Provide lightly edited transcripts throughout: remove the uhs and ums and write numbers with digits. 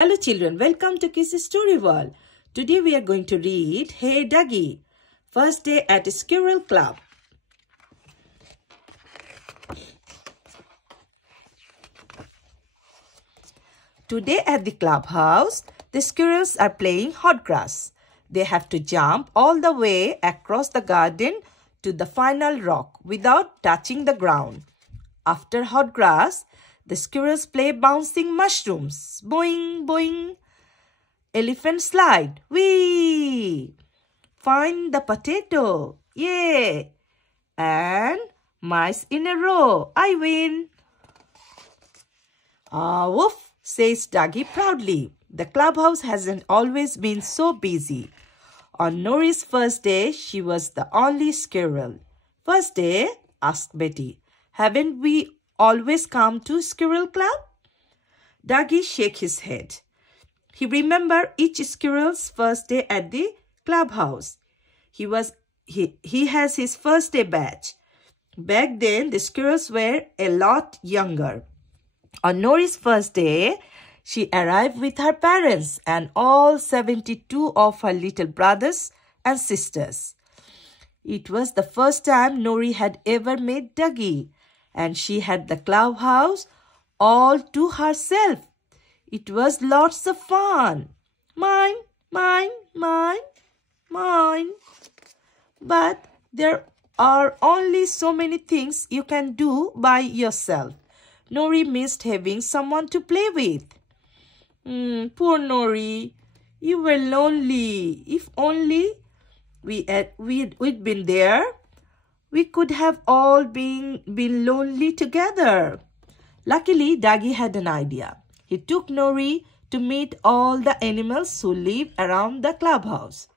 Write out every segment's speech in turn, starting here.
Hello children, welcome to Kids Story World. Today we are going to read Hey Duggee, First Day at Squirrel Club. Today at the clubhouse, the squirrels are playing hot grass. They have to jump all the way across the garden to the final rock without touching the ground. After hot grass, the squirrels play bouncing mushrooms. Boing, boing. Elephant slide. Whee! Find the potato. Yay! And mice in a row. I win. Ah, woof, says Duggee proudly. The clubhouse hasn't always been so busy. On Nori's first day, she was the only squirrel. First day? Asked Betty. Haven't we always come to Squirrel Club? Duggee shook his head. He remembered each squirrel's first day at the clubhouse. He has his first day badge. Back then, the squirrels were a lot younger. On Nori's first day, she arrived with her parents and all 72 of her little brothers and sisters. It was the first time Nori had ever met Duggee, and she had the clubhouse all to herself. It was lots of fun. Mine, mine, mine, mine. But there are only so many things you can do by yourself. Nori missed having someone to play with. Poor Nori. You were lonely. If only we'd been there, we could have all been lonely together. Luckily, Duggee had an idea. He took Nori to meet all the animals who live around the clubhouse.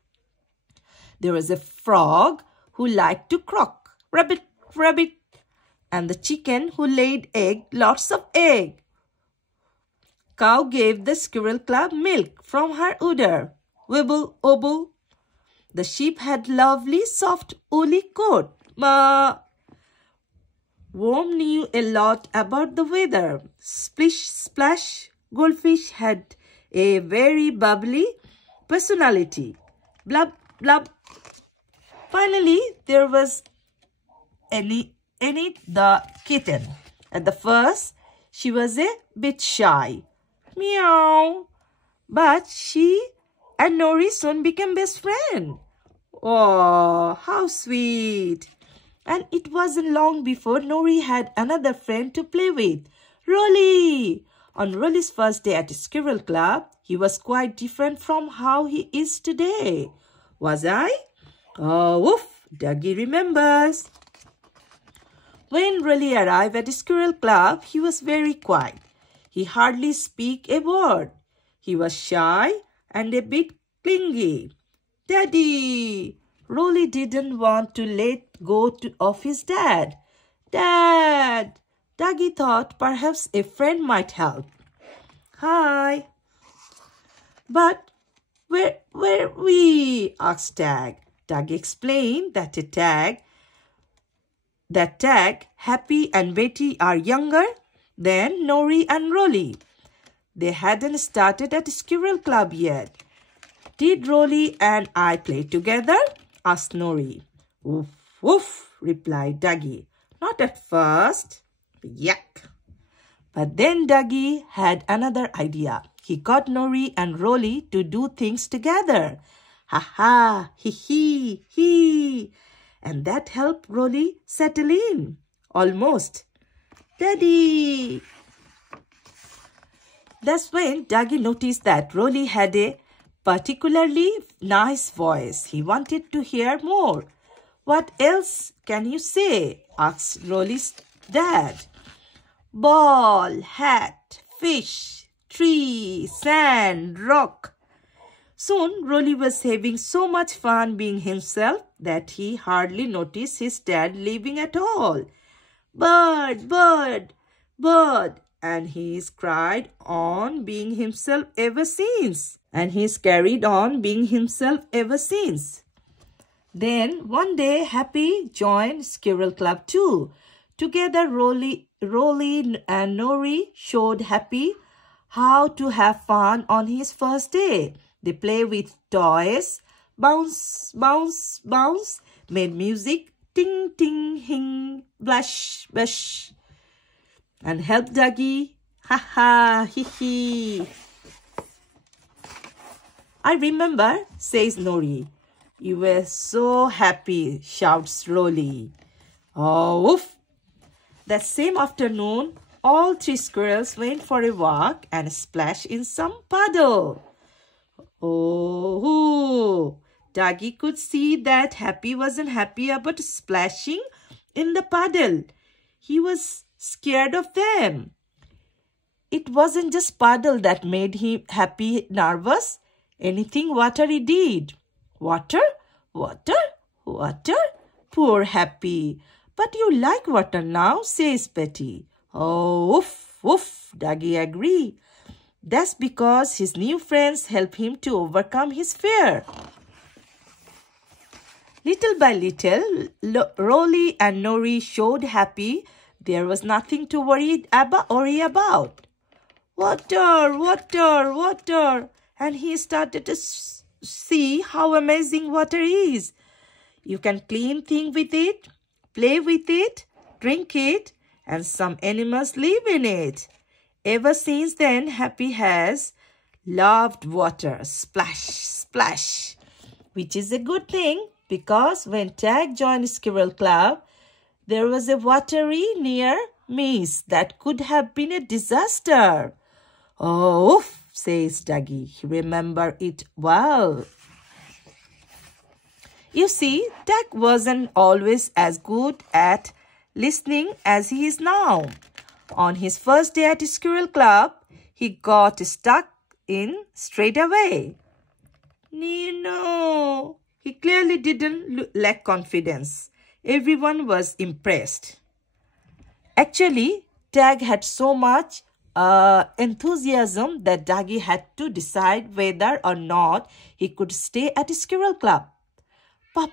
There was a frog who liked to croak, rabbit, rabbit, and the chicken who laid lots of egg. Cow gave the squirrel club milk from her udder. Wibble, wobble. The sheep had lovely, soft, woolly coat. Ma. Worm knew a lot about the weather. Splish, splash. Goldfish had a very bubbly personality. Blub, blub. Finally, there was Annie the kitten. At the first, she was a bit shy. Meow. But she and Nori soon became best friends. Oh, how sweet. And it wasn't long before Nori had another friend to play with, Rolly. On Rolly's first day at Squirrel Club, he was quite different from how he is today. Was I? Oh, woof, Duggee remembers. When Rolly arrived at Squirrel Club, he was very quiet. He hardly spoke a word. He was shy and a bit clingy. Daddy! Rolly didn't want to let go of his dad. Dad! Duggee thought perhaps a friend might help. Hi! But where were we? Asked Tag. Duggee explained that Tag, Happy and Betty are younger than Nori and Rolly. They hadn't started at Squirrel Club yet. Did Rolly and I play together? Asked Nori. Woof, woof, replied Duggee. Not at first. Yuck. But then Duggee had another idea. He got Nori and Rolly to do things together. Ha ha, hee hee, hee. And that helped Rolly settle in. Almost. Daddy! That's when Duggee noticed that Rolly had a particularly nice voice. He wanted to hear more. What else can you say? Asked Rolly's dad. Ball, hat, fish, tree, sand, rock. Soon, Rolly was having so much fun being himself that he hardly noticed his dad leaving at all. Bird, bird, bird. And he's cried on being himself ever since. Then one day Happy joined Squirrel Club too. Together Rolly and Nori showed Happy how to have fun on his first day. They play with toys, bounce, bounce, bounce, made music, ting, ting, hing, blush, blush, and help Duggee, ha ha, hee hee. I remember, says Nori. You were so happy, shouts Rolly. Oh, woof. That same afternoon, all three squirrels went for a walk and splashed in some puddle. Oh, Duggee could see that Happy wasn't happy about splashing in the puddle. He was scared of them. It wasn't just puddle that made him Happy nervous. Anything watery did. Water? Water? Water? Poor Happy. But you like water now, says Betty. Oh, woof, woof, Duggee agreed. That's because his new friends help him to overcome his fear. Little by little, Rolly and Nori showed Happy there was nothing to worry about. Water, water, water. And he started to see how amazing water is. You can clean things with it, play with it, drink it, and some animals live in it. Ever since then, Happy has loved water, splash, splash, which is a good thing because when Tag joined Squirrel Club, there was a watery near miss that could have been a disaster. Oh, oof, says Duggee. He remembered it well. You see, Tag wasn't always as good at listening as he is now. On his first day at Squirrel Club, he got stuck in straight away. No, he clearly didn't lack confidence. Everyone was impressed. Actually, Tag had so much enthusiasm that Duggee had to decide whether or not he could stay at Squirrel Club. Pop,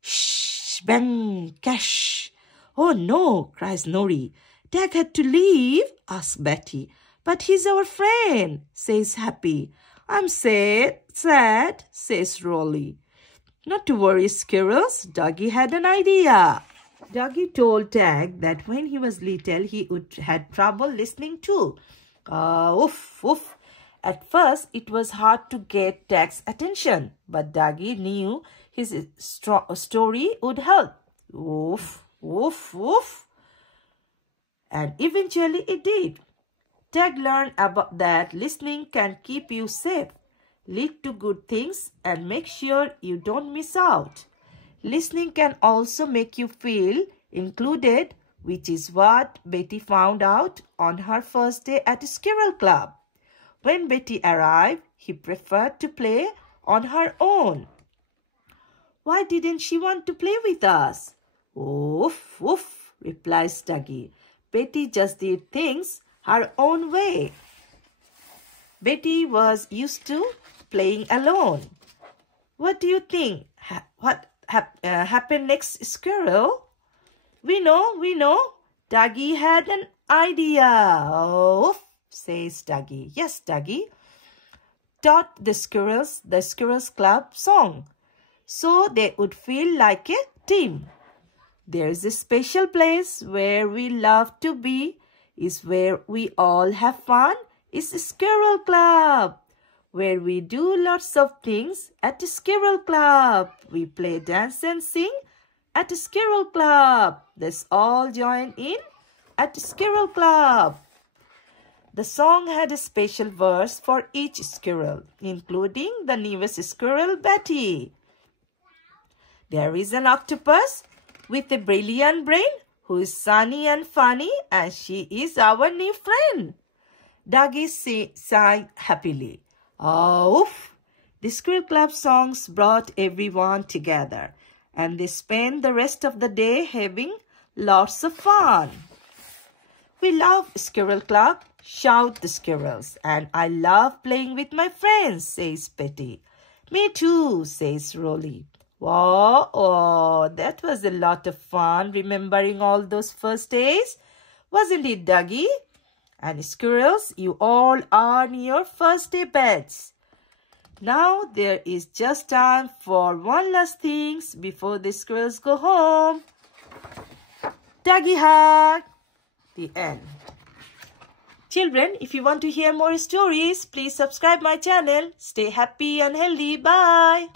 shh, bang, cash. Oh no, cries Nori. Tag had to leave, asks Betty. But he's our friend, says Happy. I'm sad, says Rolly. Not to worry, squirrels, Duggee had an idea. Duggee told Tag that when he was little, he had trouble listening too. Oof, oof. At first, it was hard to get Tag's attention, but Duggee knew his story would help. Oof, oof, oof. And eventually it did. Tag learned about that listening can keep you safe, lead to good things, and make sure you don't miss out. Listening can also make you feel included, which is what Betty found out on her first day at Squirrel Club. When Betty arrived, he preferred to play on her own. Why didn't she want to play with us? Oof, oof, replies Duggee. Betty just did things her own way. Betty was used to playing alone. What do you think? What happened next, Squirrel? We know. Duggee had an idea. Oh, says Duggee. Yes, Duggee taught the Squirrels Club song, so they would feel like a team. There's a special place where we love to be, is where we all have fun, is Squirrel Club, where we do lots of things at Squirrel Club. We play, dance and sing at Squirrel Club. Let's all join in at Squirrel Club. The song had a special verse for each squirrel, including the newest squirrel, Betty. There is an octopus with a brilliant brain who is sunny and funny, and she is our new friend. Duggee sighed happily. Oh, oof. The Squirrel Club songs brought everyone together, and they spent the rest of the day having lots of fun. We love Squirrel Club, shout the squirrels, and I love playing with my friends, says Betty. Me too, says Rolly. Wow, oh, that was a lot of fun remembering all those first days, wasn't it, Duggee? And squirrels, you all are in your first day beds. Now there is just time for one last thing before the squirrels go home. Duggee hug. The end. Children, if you want to hear more stories, please subscribe my channel. Stay happy and healthy. Bye.